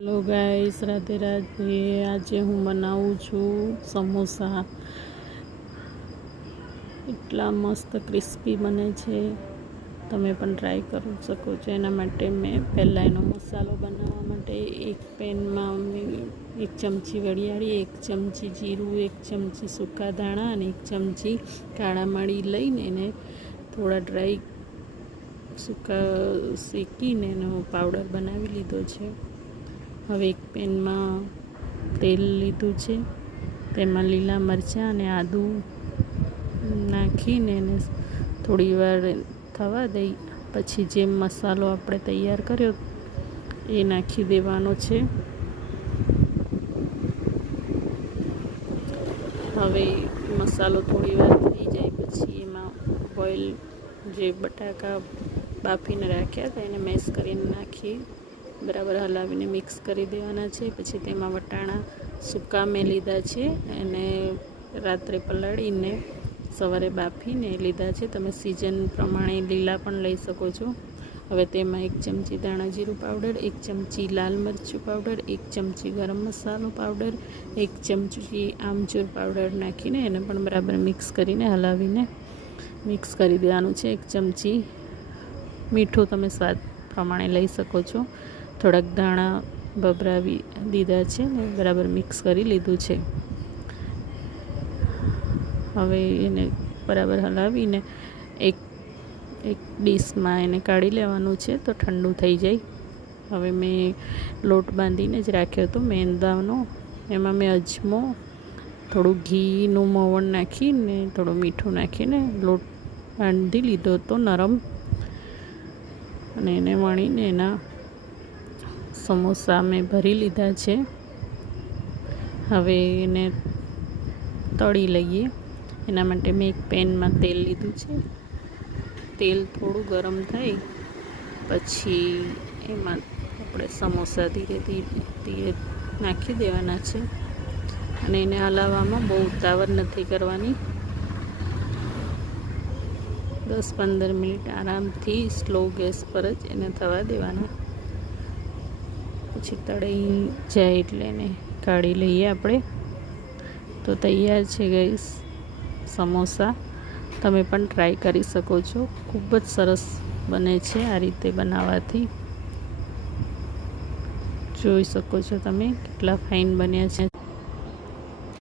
Hello guys, Radhe Radhe. આજે હું બનાવું છું સમોસા। એટલા મસ્ત ક્રિસ્પી બને છે, તમે પણ ટ્રાય કરી શકો છો। એના માટે મેં પહેલાં એનો મસાલો બનાવવા માટે એક પેનમાં મેં 1 ચમચી વરિયાળી, 1 ચમચી જીરું, 1 ચમચી સૂકા ધાણા અને 1 ચમચી કાળા મરી લઈને એને થોડા ડ્રાય સૂકા શેકીને એનો પાવડર બનાવી લીધો છે। હવે એક પેનમાં તેલ લીધું છે, તેમાં લીલા મરચાં અને આદું નાખીને એને થોડી વાર થવા દઈ। પછી જે મસાલો આપણે તૈયાર કર્યો એ નાખી દેવાનો છે। હવે મસાલો થોડી વાર થઈ જાય પછી એમાં બોઇલ જે બટાકા બાફીને રાખ્યા હતા એને મેશ કરીને નાખી બરાબર હલાવીને મિક્સ કરી દેવાના છે। પછી તેમાં વટાણા સૂકા મેં લીધા છે, એને રાત્રે પલાળીને સવારે બાફીને લીધા છે। તમે સિઝન પ્રમાણે લીલા પણ લઈ શકો છો। હવે તેમાં 1 ચમચી ધાણા જીરું પાવડર, 1 ચમચી લાલ મરચું પાવડર, 1 ચમચી ગરમ મસાલો પાવડર, 1 ચમચી આમચૂર પાવડર નાખીને એને પણ બરાબર મિક્સ કરીને હલાવીને મિક્સ કરી દેવાનું છે। 1 ચમચી મીઠું તમે સ્વાદ પ્રમાણે લઈ શકો છો। થોડાક ધાણા ભભરાવી દીધા છે ને બરાબર મિક્સ કરી લીધું છે। હવે એને બરાબર હલાવીને એક ડીશમાં એને કાઢી લેવાનું છે તો ઠંડુ થઈ જાય। હવે મેં લોટ બાંધીને જ રાખ્યો હતો મેંદાનો, એમાં મેં અજમો, થોડું ઘીનું મોવણ નાખીને થોડું મીઠું નાખીને લોટ બાંધી લીધો હતો નરમ, અને એને વણીને એના સમોસા મેં ભરી લીધા છે। હવે એને તળી લઈએ। એના માટે મેં એક પેનમાં તેલ લીધું છે, તેલ થોડું ગરમ થાય પછી એમાં આપણે સમોસા ધીરે ધીરે નાખી દેવાના છે, અને એને હલાવવામાં બહુ ઉતાવળ નથી કરવાની। 10-15 મિનિટ આરામથી સ્લો ગેસ પર જ એને થવા દેવાના, પછી તળાઈ જાય એટલે એને કાઢી લઈએ આપણે। તો તૈયાર છે ગાઈસ સમોસા, તમે પણ ટ્રાય કરી શકો છો। ખૂબ જ સરસ બને છે આ રીતે બનાવવાથી, જોઈ શકો છો તમે કેટલા ફાઇન બન્યા છે।